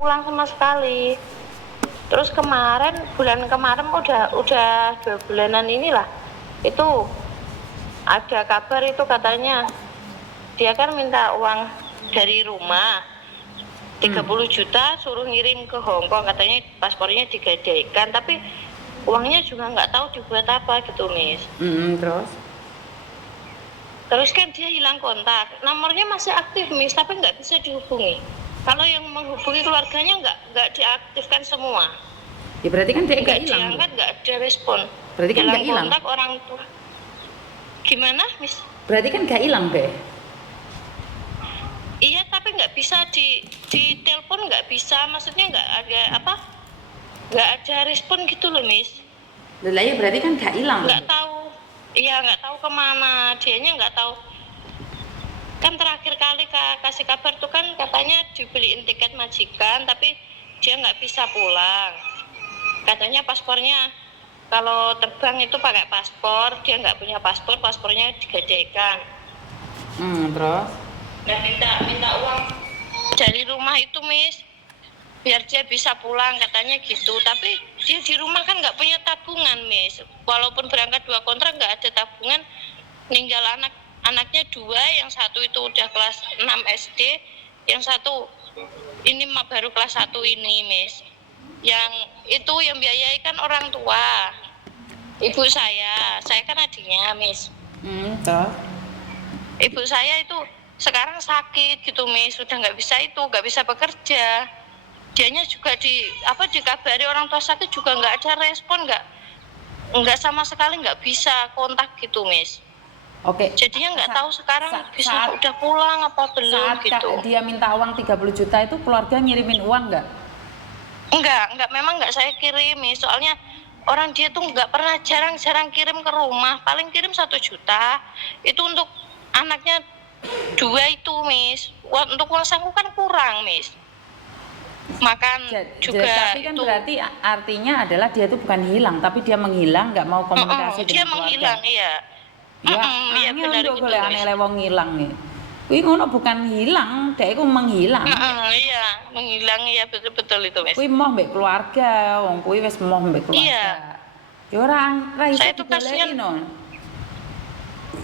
pulang sama sekali. Terus bulan kemarin udah 2 bulanan inilah, itu ada kabar itu katanya dia kan minta uang dari rumah 30 juta suruh ngirim ke Hong Kong, katanya paspornya digadaikan, tapi uangnya juga nggak tahu dibuat apa gitu, Miss. Terus kan dia hilang kontak, nomornya masih aktif, Miss, tapi nggak bisa dihubungi. Kalau yang menghubungi keluarganya nggak diaktifkan semua. Ya berarti kan dia nggak hilang. Diangkat, nggak ada respon. Berarti kan nggak hilang. Kontak orang tua. Gimana, Miss? Berarti kan nggak hilang, Be? Iya, tapi nggak bisa di telepon, nggak bisa, maksudnya nggak ada respon gitu loh, Miss. Lah ya berarti kan nggak hilang. Nggak tahu. Iya, nggak tahu kemana, dianya nggak tahu. Kan terakhir kali kasih kabar tuh kan katanya dibeliin tiket majikan, tapi dia nggak bisa pulang. Katanya paspornya kalau terbang itu pakai paspor, dia nggak punya paspor, paspornya digadaikan. Terus? Dan minta uang dari rumah itu, Miss, biar dia bisa pulang, katanya gitu. Tapi dia di rumah kan nggak punya tabungan, Miss. Walaupun berangkat 2 kontrak nggak ada tabungan, ninggal anaknya 2, yang satu itu udah kelas 6 SD, yang satu ini baru kelas 1 ini, Miss. Yang itu yang biayai kan orang tua, ibu saya kan adiknya, Miss. Terus? Ibu saya itu sekarang sakit gitu, Miss, sudah nggak bisa bekerja. Dianya juga dikabari orang tua sakit juga nggak ada respon, nggak sama sekali, nggak bisa kontak gitu, Miss. Oke. Jadinya nggak tahu sekarang udah pulang apa belum. Saat gitu. Dia minta uang 30 juta itu keluarga ngirimin uang nggak? Enggak, memang nggak saya kirim, Miss. Soalnya orang dia tuh nggak pernah, jarang kirim ke rumah, paling kirim 1 juta. Itu untuk anaknya 2 itu, Miss. Untuk uang saku kan kurang, Miss. Makan juga. Tapi kan itu berarti artinya adalah dia itu bukan hilang, tapi dia menghilang, nggak mau komunikasi dengan dia keluarga. Menghilang, iya. Ya benar gitu. Boleh aneh lewong ngilang nih. Kuwi ngono bukan hilang, dia itu menghilang. Iya, menghilang, ya betul itu, Miss. Kuwi mau mbek keluarga, wong kuwi wis mau mbek keluarga. Iya. Ya ora iso saya itu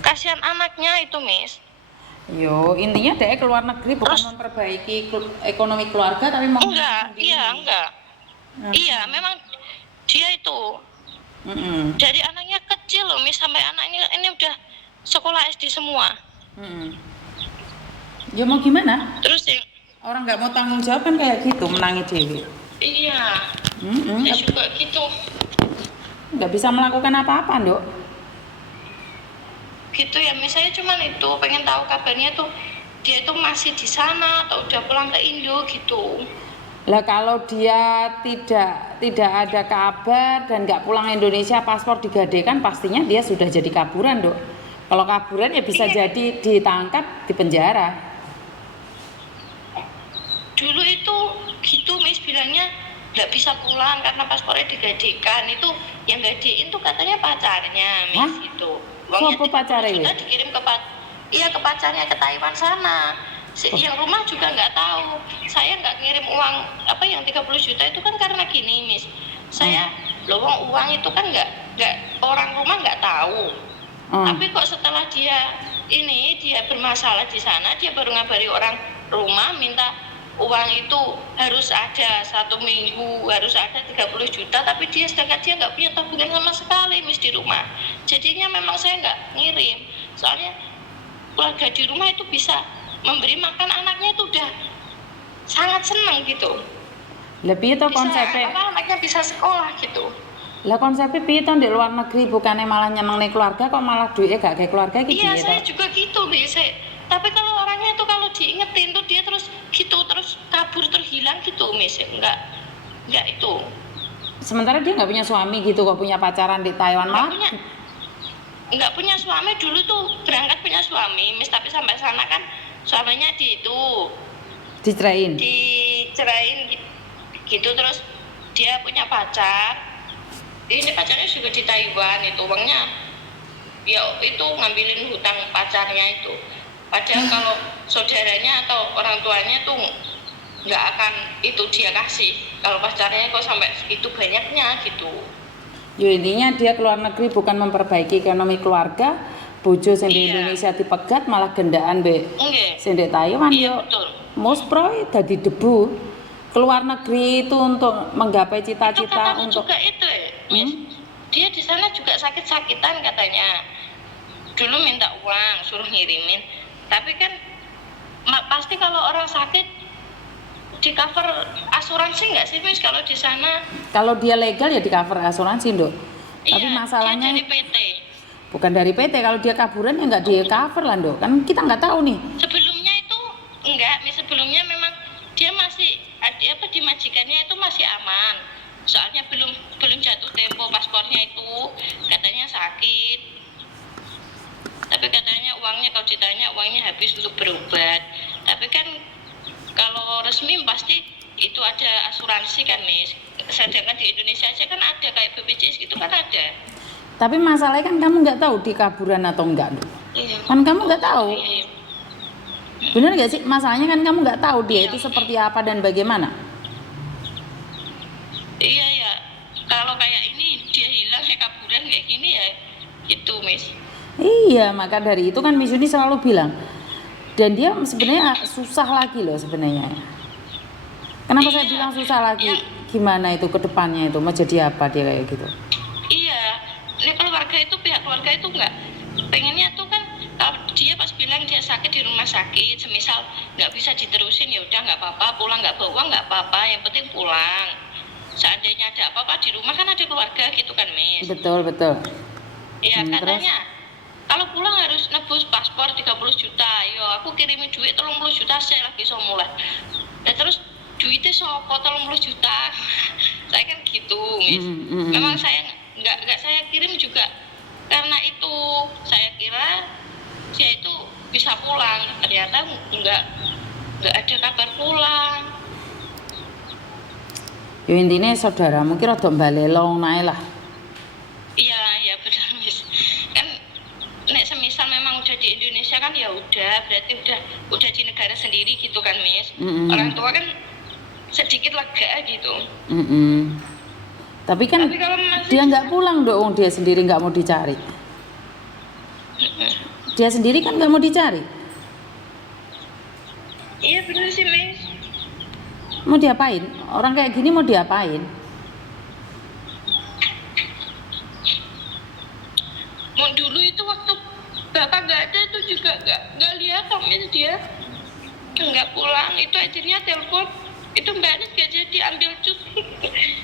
kasihan anaknya itu, Miss. Yo, intinya dia keluar negeri bukan memperbaiki ekonomi keluarga, tapi mau enggak. Iya, memang dia itu. Dari anaknya kecil loh, Miss, sampai anaknya ini udah sekolah SD semua. Ya mau gimana? Terus ya, orang nggak mau tanggung jawab kan kayak gitu, menangi dewi. Iya. Ya juga gitu. Nggak bisa melakukan apa-apa, Dok. Gitu ya, Miss. Saya cuman itu pengen tahu kabarnya tuh, dia tuh masih di sana atau udah pulang ke Indo gitu. Lah kalau dia tidak ada kabar dan nggak pulang Indonesia, paspor digadaikan, pastinya dia sudah jadi kaburan, Dok. Kalau kaburan ya bisa jadi ditangkap, dipenjara. Dulu itu gitu, Miss, bilangnya nggak bisa pulang karena paspornya digadaikan. Itu yang gadein tuh katanya pacarnya, Miss. Itu uangnya 30 juta dikirim ke pacarnya ke Taiwan sana. Yang rumah juga nggak tahu. Saya nggak ngirim uang yang 30 juta itu kan karena gini, Miss. Saya uang itu kan nggak orang rumah nggak tahu. Tapi kok setelah dia bermasalah di sana, dia baru ngabari orang rumah minta uang itu harus ada 1 minggu, harus ada 30 juta, tapi sedangkan dia nggak punya tabungan sama sekali, Miss, di rumah. Jadinya memang saya nggak ngirim, soalnya keluarga di rumah itu bisa memberi makan anaknya itu udah sangat senang gitu. Lebih itu konsepnya anaknya bisa sekolah gitu. Lah konsepnya piye to di luar negeri, bukannya malah nyenengne keluarga, kok malah duitnya gak kayak keluarga gitu. Iya, saya juga gitu, Miss. Tapi kalau orangnya itu kalau diingetin tuh dia terus kabur, terhilang gitu, Miss. Enggak itu. Sementara dia nggak punya suami gitu, kok punya pacaran di Taiwan malah. Nggak punya suami, dulu tuh berangkat punya suami, Miss, tapi sampai sana kan suaminya dicerain gitu, terus dia punya pacar. Ini pacarnya juga di Taiwan, itu uangnya ya itu ngambilin hutang pacarnya itu. Padahal kalau saudaranya atau orang tuanya tuh nggak akan itu dia kasih. Kalau pacarnya kok sampai itu banyaknya gitu. Ya intinya dia keluar negeri bukan memperbaiki ekonomi keluarga, bojo sing di Iya. Indonesia dipegat malah gendaan be Enggak. sing di Taiwan Iya, yo. betul. Muspro dadi debu. Keluar negeri itu untuk menggapai Itu cita-cita katanya untuk juga itu Miss. Dia di sana juga sakit-sakitan katanya. Dulu minta uang, suruh ngirimin. Tapi kan pasti kalau orang sakit di cover asuransi nggak sih Miss kalau di sana? kalau dia legal ya di cover asuransi, Nduk. Tapi Iya, masalahnya dia dari PT. bukan dari PT, kalau dia kaburan ya nggak di cover lah, Nduk. Kan kita nggak tahu nih. Sebelumnya itu enggak, Miss, sebelumnya memang dia masih di majikannya itu masih aman. Soalnya belum jatuh tempo paspornya itu katanya sakit. Tapi katanya uangnya kalau ditanya uangnya habis untuk berobat. Tapi kan kalau resmi pasti itu ada asuransi kan Miss. Sedangkan di Indonesia aja kan ada kayak BPJS gitu kan ada. Tapi masalahnya kan kamu nggak tahu di kaburan atau enggak, Nduk. Iya. Kan kamu nggak tahu. Iya, iya. Bener nggak sih? Masalahnya kan kamu nggak tahu dia Iya. itu seperti apa dan bagaimana. Iya ya. Kalau kayak ini dia hilang kayak kaburan kayak gini ya itu Miss. Iya, maka dari itu kan Miss Yuni selalu bilang. Dan dia sebenarnya susah lagi loh sebenarnya. Kenapa saya Iya. bilang susah lagi? Iya. Gimana itu ke depannya itu mau jadi apa dia kayak gitu? Iya, ini keluarga itu pihak keluarga itu nggak pengennya tuh kan kalau dia pas bilang dia sakit di rumah sakit, semisal nggak bisa diterusin ya udah nggak apa-apa, pulang nggak bawa uang nggak apa-apa, yang penting pulang. Seandainya ada apa-apa di rumah kan ada keluarga gitu kan Miss. Betul, betul. Iya terus? katanya kalau pulang harus nebus paspor 30 juta, yo aku kirimin duit 30 juta saya lagi so mulai. Dan terus duitnya sopo 30 juta, saya kan gitu Miss. Memang saya nggak saya kirim juga karena itu saya kira dia itu bisa pulang, ternyata nggak ada kabar pulang. Yo intinya saudara mungkin rada mbalelong nae lah. Iya benar Miss. Kan nek semisal memang udah di Indonesia kan ya udah berarti udah di negara sendiri gitu kan Miss. Orang tua kan sedikit lega gitu. Tapi kan Tapi kalau masih dia nggak pulang dong, dia sendiri nggak mau dicari. Dia sendiri kan nggak mau dicari. Iya benar sih Miss. Mau diapain? Orang kayak gini mau diapain? Mau dulu itu waktu bapak nggak ada itu juga nggak lihat Miss dia nggak pulang, itu akhirnya telepon itu Mbak Anis gak jadi ambil cuti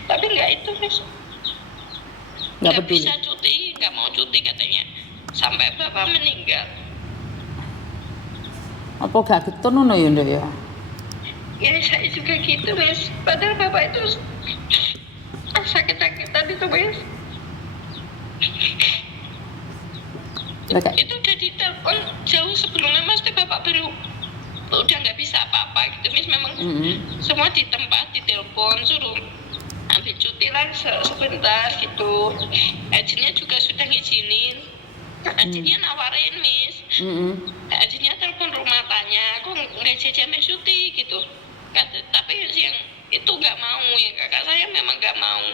tapi nggak itu Miss, Nggak nggak peduli. bisa cuti, nggak mau cuti katanya sampai bapak meninggal. Apa gak getun ngono ya, Nduk ya? Ya saya juga gitu Miss, padahal bapak itu sakit-sakitan itu Miss. Kayak Itu udah ditelepon jauh sebelumnya Mas, bapak baru udah nggak bisa apa-apa gitu Miss. Memang semua di tempat ditelepon suruh ambil cuti lah sebentar gitu. Agennya juga sudah ngizinin, agennya nawarin Miss. Agennya telepon rumah tanya aku nggak jajan cuti gitu. Tapi yang itu nggak mau, ya kakak saya memang nggak mau.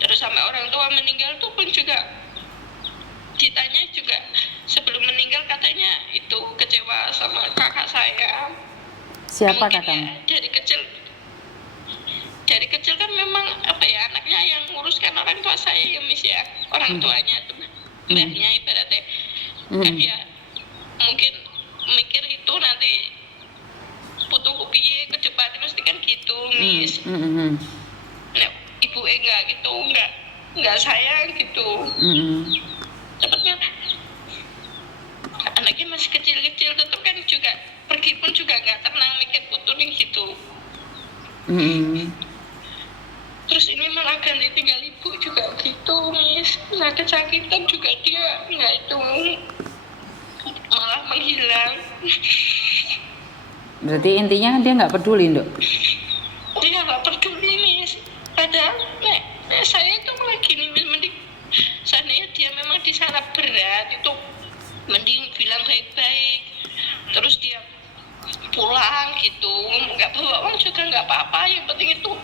Terus sampai orang tua meninggal tuh pun juga ditanya juga sebelum meninggal katanya itu kecewa sama kakak saya. Siapa Mungkin kakaknya? ya, dari kecil kan memang apa ya, anaknya yang nguruskan orang tua saya ya Miss ya, orang tuanya tuh mbahnya ibaratnya kan ya mungkin mikir itu nanti butuh piye ke depan mesti kan gitu Miss. Nah, ibu enggak gitu, enggak sayang gitu. Cepatnya anaknya masih kecil-kecil tetap kan juga pergi pun juga nggak tenang mikir putunin gitu. Terus ini malah ganti tinggal ibu juga gitu Miss. Nah kesakitan juga dia nggak itu, malah menghilang. Berarti intinya dia nggak peduli, Nduk. Dia nggak peduli Miss. Padahal saya itu malah gini Miss, mending seandainya dia memang di sana berat itu mending bilang baik-baik. Terus dia pulang gitu, nggak bawa uang juga nggak apa-apa, yang penting itu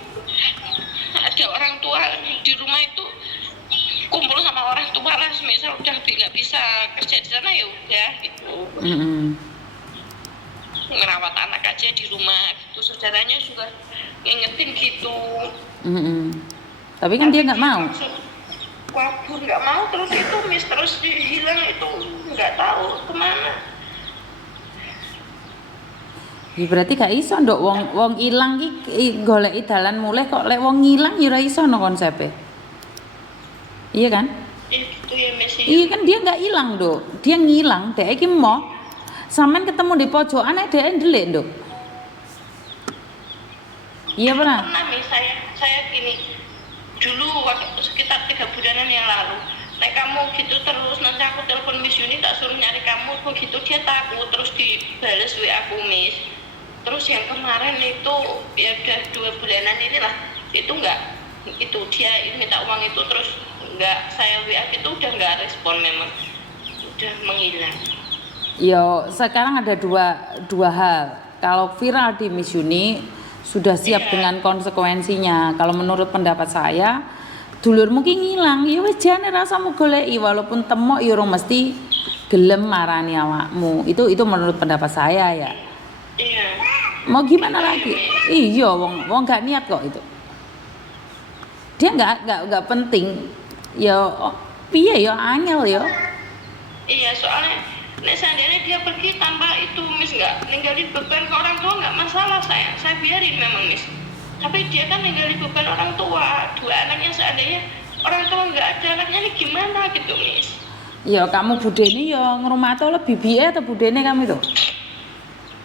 ada orang tua di rumah itu kumpul sama orang tua lah, misal udah nggak bisa kerja di sana ya udah gitu, ngerawat anak aja di rumah gitu, saudaranya juga ngingetin gitu. Tapi kan dia nggak mau. Kabur nggak mau, terus itu terus hilang itu nggak tahu kemana. Ya berarti gak iso nduk wong ilang ki goleki dalan mulih kok lek wong ngilang ya ora iso no konsepe. Iya kan? Itu ya Messi. Iya kan dia nggak hilang Nduk. Dia ngilang, dhek iki mau sampean ketemu di pojokan dhek ndelik Nduk. Iya pernah? Pernah nih saya gini. Dulu waktu sekitar 3 bulanan yang lalu, nek kamu gitu terus nanti aku telepon Miss Yuni tak suruh nyari kamu begitu, dia takut terus dibales WA aku Miss. Terus yang kemarin itu ya udah 2 bulanan inilah itu enggak, itu dia minta uang itu terus enggak, saya WA itu udah enggak respon, memang udah menghilang. Yo sekarang ada dua hal. Kalau viral di Miss Yuni sudah siap dengan konsekuensinya. Kalau menurut pendapat saya, dulur mungkin ngilang, ya wis jane rasamu goleki walaupun temok ya urung mesti gelem marani awakmu. Itu menurut pendapat saya ya. Iya. Mau gimana lagi? Iya, wong gak niat kok itu. Dia nggak penting. Ya piye ya angel ya. Iya, soalnya nek seandainya dia pergi tanpa itu Miss, nggak ninggalin beban ke orang tua nggak masalah, saya biarin memang Miss. Tapi dia kan ninggalin beban orang tua, 2 anaknya, seandainya orang tua nggak ada anaknya ini gimana gitu Miss. Ya kamu budene ya ngrumato le bibike atau budene kamu itu?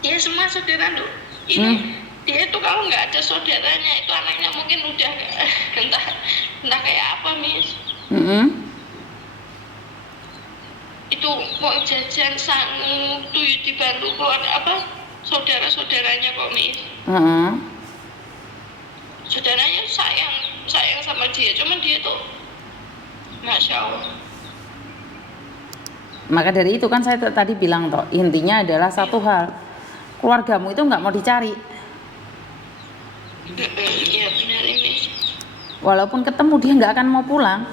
Iya semua saudara Nduk. Ini dia itu kalau nggak ada saudaranya itu anaknya mungkin udah entah kayak apa Miss. Itu mau jajan sangu tuh dibantu keluarga apa saudara-saudaranya kok Miss. Saudaranya sayang sama dia, cuman dia tuh Masya Allah. Maka dari itu kan saya tadi bilang toh, intinya adalah satu hal, keluargamu itu nggak mau dicari. Iya benar ini. Walaupun ketemu dia nggak akan mau pulang.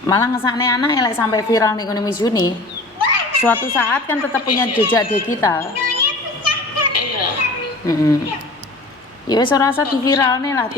Malah ngesakne anak elek sampai viral nih Miss Yuni. Suatu saat kan tetap punya jejak digital. Iya. Ya wis ora usah diviralne lah.